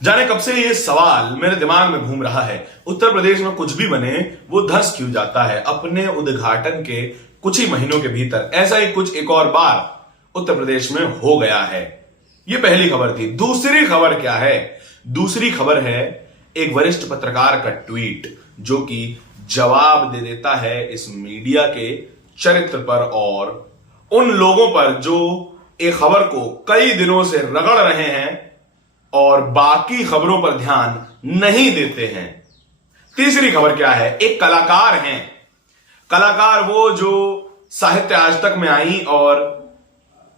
जाने कब से ये सवाल मेरे दिमाग में घूम रहा है। उत्तर प्रदेश में कुछ भी बने वो धंस क्यों जाता है। अपने उद्घाटन के कुछ ही महीनों के भीतर ऐसा ही कुछ एक और बार उत्तर प्रदेश में हो गया है। ये पहली खबर थी। दूसरी खबर क्या है? दूसरी खबर है एक वरिष्ठ पत्रकार का ट्वीट जो कि जवाब दे देता है इस मीडिया के चरित्र पर और उन लोगों पर जो एक खबर को कई दिनों से रगड़ रहे हैं और बाकी खबरों पर ध्यान नहीं देते हैं। तीसरी खबर क्या है? एक कलाकार हैं। कलाकार वो जो साहित्य आज तक में आई और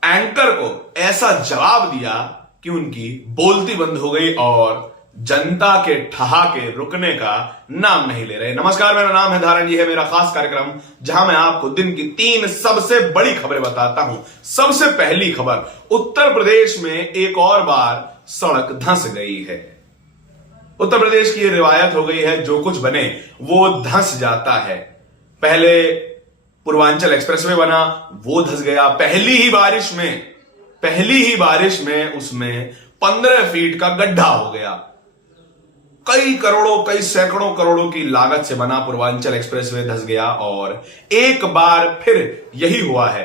एंकर को ऐसा जवाब दिया कि उनकी बोलती बंद हो गई और जनता के ठहाके रुकने का नाम नहीं ले रहे। नमस्कार, मेरा नाम है धारण, जी है मेरा खास कार्यक्रम जहां मैं आपको दिन की 3 सबसे बड़ी खबरें बताता हूं। सबसे पहली खबर, उत्तर प्रदेश में एक और बार सड़क धंस गई है। उत्तर प्रदेश की यह रिवायत हो गई है, जो कुछ बने वो धंस जाता है। पहले पूर्वांचल एक्सप्रेसवे बना, वो धंस गया। पहली ही बारिश में उसमें 15 फीट का गड्ढा हो गया। कई सैकड़ों करोड़ों की लागत से बना पूर्वांचल एक्सप्रेसवे धंस गया। और एक बार फिर यही हुआ है।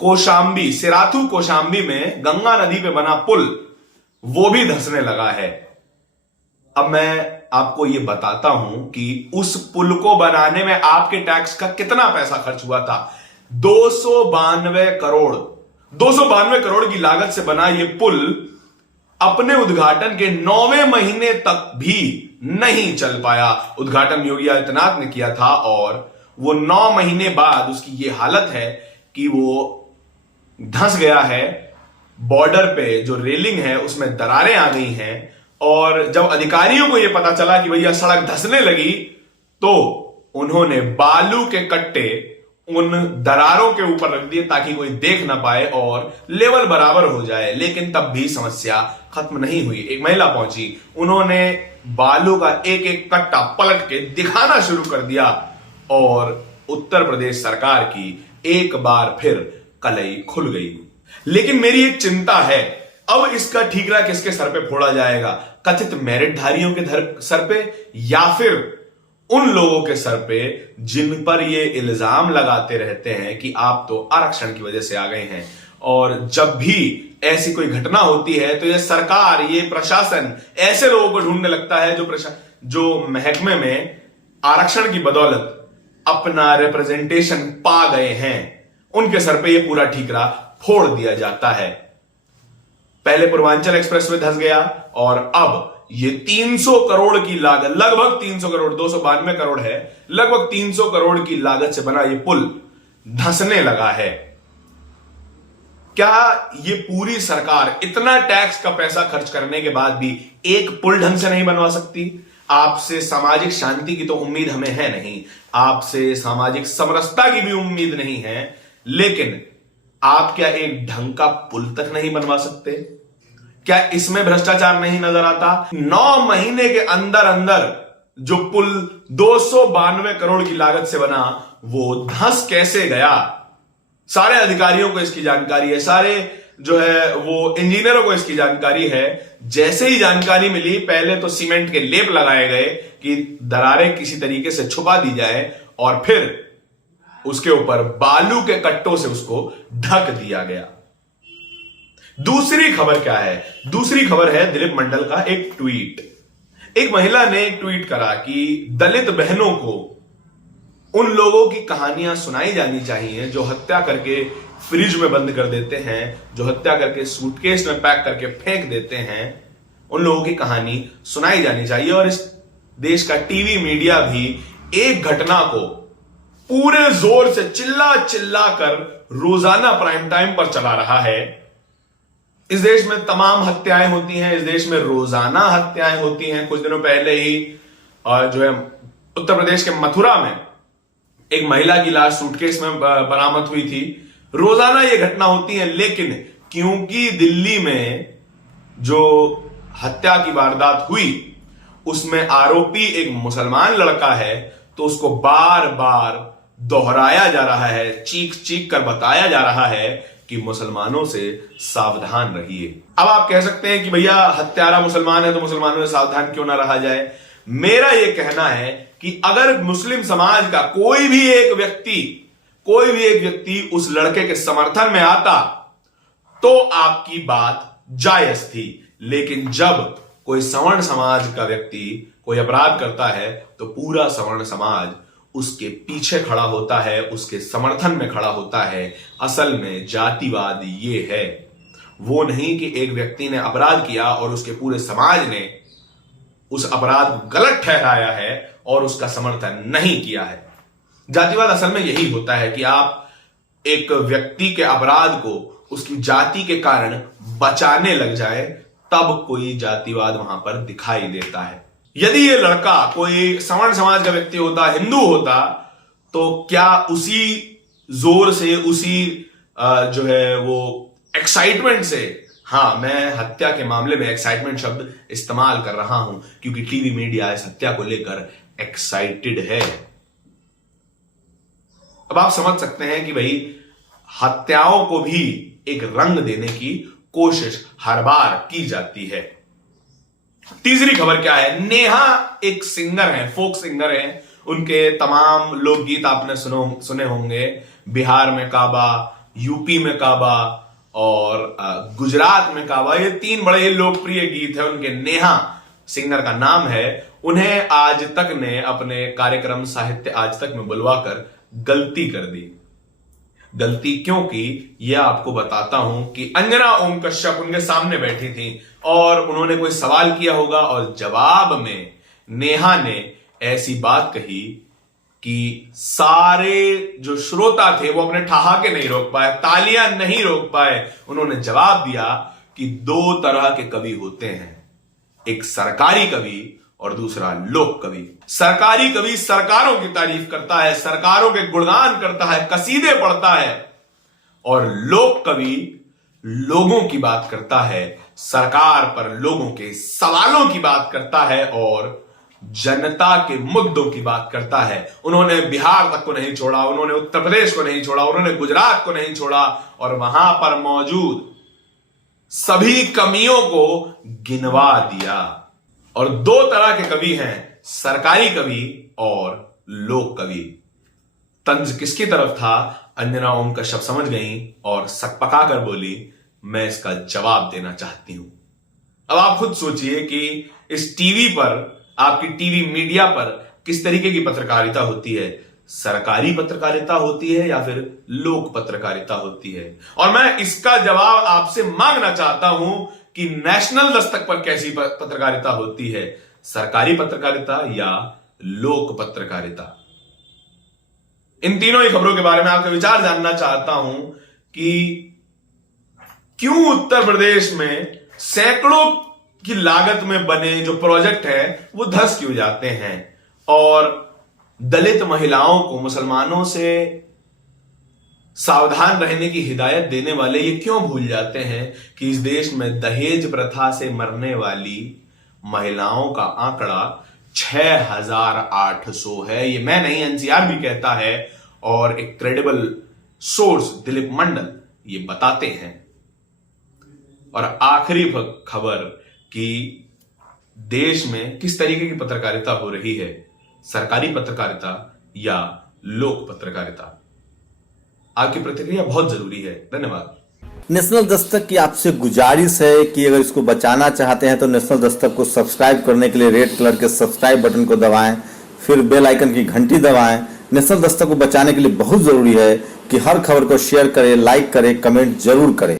कौशांबी, सिराथू कौशांबी में गंगा नदी पे बना पुल वो भी धंसने लगा है। अब मैं आपको यह बताता हूं कि उस पुल को बनाने में आपके टैक्स का कितना पैसा खर्च हुआ था। 292 करोड़ की लागत से बना यह पुल अपने उद्घाटन के 9वें महीने तक भी नहीं चल पाया। उद्घाटन योगी आदित्यनाथ ने किया था और वो 9 महीने बाद उसकी ये हालत है कि वो धंस गया है। बॉर्डर पे जो रेलिंग है उसमें दरारें आ गई हैं और जब अधिकारियों को यह पता चला कि भैया सड़क धंसने लगी तो उन्होंने बालू के कट्टे उन दरारों के ऊपर रख दिए ताकि कोई देख ना पाए और लेवल बराबर हो जाए। लेकिन तब भी समस्या खत्म नहीं हुई। एक महिला पहुंची, उन्होंने बालू का एक एक कट्टा पलट के दिखाना शुरू कर दिया और उत्तर प्रदेश सरकार की एक बार फिर कलई खुल गई। लेकिन मेरी एक चिंता है, अब इसका ठीकरा किसके सर पे फोड़ा जाएगा? कथित मेरिटधारियों के सर पे या फिर उन लोगों के सर पे जिन पर ये इल्जाम लगाते रहते हैं कि आप तो आरक्षण की वजह से आ गए हैं। और जब भी ऐसी कोई घटना होती है तो ये सरकार, ये प्रशासन ऐसे लोगों को ढूंढने लगता है जो महकमे में आरक्षण की बदौलत अपना रिप्रेजेंटेशन पा गए हैं। उनके सर पे ये पूरा ठीकरा फोड़ दिया जाता है। पहले पूर्वांचल एक्सप्रेस में धंस गया और अब ये 300 करोड़ की लागत, लगभग 300 करोड़, 292 करोड़ है, लगभग 300 करोड़ की लागत से बना ये पुल धंसने लगा है। क्या ये पूरी सरकार इतना टैक्स का पैसा खर्च करने के बाद भी एक पुल ढंग से नहीं बनवा सकती? आपसे सामाजिक शांति की तो उम्मीद हमें है नहीं, आपसे सामाजिक समरसता की भी उम्मीद नहीं है, लेकिन आप क्या एक ढंग का पुल तक नहीं बनवा सकते? क्या इसमें भ्रष्टाचार नहीं नजर आता? 9 महीने के अंदर जो पुल 292 करोड़ की लागत से बना वो धंस कैसे गया? सारे अधिकारियों को इसकी जानकारी है, सारे जो है वो इंजीनियरों को इसकी जानकारी है। जैसे ही जानकारी मिली, पहले तो सीमेंट के लेप लगाए गए कि दरारें किसी तरीके से छुपा दी जाए और फिर उसके ऊपर बालू के कट्टों से उसको ढक दिया गया। दूसरी खबर क्या है? दूसरी खबर है दिलीप मंडल का एक ट्वीट। एक महिला ने एक ट्वीट करा कि दलित बहनों को उन लोगों की कहानियां सुनाई जानी चाहिए जो हत्या करके फ्रिज में बंद कर देते हैं, जो हत्या करके सूटकेस में पैक करके फेंक देते हैं। उन लोगों की कहानी सुनाई जानी चाहिए। और इस देश का टीवी मीडिया भी एक घटना को पूरे जोर से चिल्ला कर रोजाना प्राइम टाइम पर चला रहा है। इस देश में तमाम हत्याएं होती हैं, इस देश में रोजाना हत्याएं होती हैं। कुछ दिनों पहले ही जो है उत्तर प्रदेश के मथुरा में एक महिला की लाश सूटकेस में बरामद हुई थी। रोजाना ये घटना होती है, लेकिन क्योंकि दिल्ली में जो हत्या की वारदात हुई उसमें आरोपी एक मुसलमान लड़का है, तो उसको बार बार दोहराया जा रहा है, चीख चीख कर बताया जा रहा है कि मुसलमानों से सावधान रहिए। अब आप कह सकते हैं कि भैया हत्यारा मुसलमान है तो मुसलमानों से सावधान क्यों ना रहा जाए। मेरा यह कहना है कि अगर मुस्लिम समाज का कोई भी एक व्यक्ति उस लड़के के समर्थन में आता तो आपकी बात जायज थी, लेकिन जब कोई सवर्ण समाज का व्यक्ति कोई अपराध करता है तो पूरा सवर्ण समाज उसके पीछे खड़ा होता है, उसके समर्थन में खड़ा होता है। असल में जातिवाद ये है, वो नहीं कि एक व्यक्ति ने अपराध किया और उसके पूरे समाज ने उस अपराध को गलत ठहराया है और उसका समर्थन नहीं किया है। जातिवाद असल में यही होता है कि आप एक व्यक्ति के अपराध को उसकी जाति के कारण बचाने लग जाए, तब कोई जातिवाद वहां पर दिखाई देता है। यदि ये लड़का कोई सवर्ण समाज का व्यक्ति होता, हिंदू होता, तो क्या उसी जोर से, उसी जो है वो एक्साइटमेंट से, हां मैं हत्या के मामले में एक्साइटमेंट शब्द इस्तेमाल कर रहा हूं क्योंकि टीवी मीडिया इस हत्या को लेकर एक्साइटेड है। अब आप समझ सकते हैं कि भाई हत्याओं को भी एक रंग देने की कोशिश हर बार की जाती है। तीसरी खबर क्या है, नेहा एक सिंगर है, फोक सिंगर है। उनके तमाम लोकगीत आपने सुने होंगे। बिहार में काबा, यूपी में काबा और गुजरात में काबा, ये 3 बड़े लोकप्रिय गीत है उनके। नेहा सिंगर का नाम है। उन्हें आज तक ने अपने कार्यक्रम साहित्य आज तक में बुलवाकर गलती कर दी। गलती क्यों की यह आपको बताता हूं कि अंजना ओम कश्यप उनके सामने बैठी थी और उन्होंने कोई सवाल किया होगा और जवाब में नेहा ने ऐसी बात कही कि सारे जो श्रोता थे वो अपने ठहाके नहीं रोक पाए, तालियां नहीं रोक पाए। उन्होंने जवाब दिया कि 2 तरह के कवि होते हैं, एक सरकारी कवि और दूसरा लोक कवि। सरकारी कवि सरकारों की तारीफ करता है, सरकारों के गुणगान करता है, कसीदे पढ़ता है, और लोक कवि लोगों की बात करता है, सरकार पर लोगों के सवालों की बात करता है और जनता के मुद्दों की बात करता है। उन्होंने बिहार तक को नहीं छोड़ा, उन्होंने उत्तर प्रदेश को नहीं छोड़ा, उन्होंने गुजरात को नहीं छोड़ा और वहां पर मौजूद सभी कमियों को गिनवा दिया। और 2 तरह के कवि हैं, सरकारी कवि और लोक कवि। तंज किसकी तरफ था, अंजना ओम कश्यप समझ गई और सकपका कर बोली, मैं इसका जवाब देना चाहती हूं। अब आप खुद सोचिए कि इस टीवी पर, आपकी टीवी मीडिया पर किस तरीके की पत्रकारिता होती है। सरकारी पत्रकारिता होती है या फिर लोक पत्रकारिता होती है। और मैं इसका जवाब आपसे मांगना चाहता हूं कि नेशनल दस्तक पर कैसी पत्रकारिता होती है, सरकारी पत्रकारिता या लोक पत्रकारिता। इन तीनों ही खबरों के बारे में आपके विचार जानना चाहता हूं कि क्यों उत्तर प्रदेश में सैकड़ों की लागत में बने जो प्रोजेक्ट है वो धस क्यों जाते हैं, और दलित महिलाओं को मुसलमानों से सावधान रहने की हिदायत देने वाले ये क्यों भूल जाते हैं कि इस देश में दहेज प्रथा से मरने वाली महिलाओं का आंकड़ा 6,800 है। ये मैं नहीं, एनसीआर भी कहता है और एक क्रेडिबल सोर्स दिलीप मंडल ये बताते हैं। और आखिरी खबर कि देश में किस तरीके की पत्रकारिता हो रही है, सरकारी पत्रकारिता या लोक पत्रकारिता। आपकी प्रतिक्रिया बहुत जरूरी है। धन्यवाद। नेशनल दस्तक की आपसे गुजारिश है कि अगर इसको बचाना चाहते हैं तो नेशनल दस्तक को सब्सक्राइब करने के लिए रेड कलर के सब्सक्राइब बटन को दबाएं, फिर बेल आइकन की घंटी दबाएं। नेशनल दस्तक को बचाने के लिए बहुत जरूरी है कि हर खबर को शेयर करें, लाइक करें, कमेंट जरूर करें।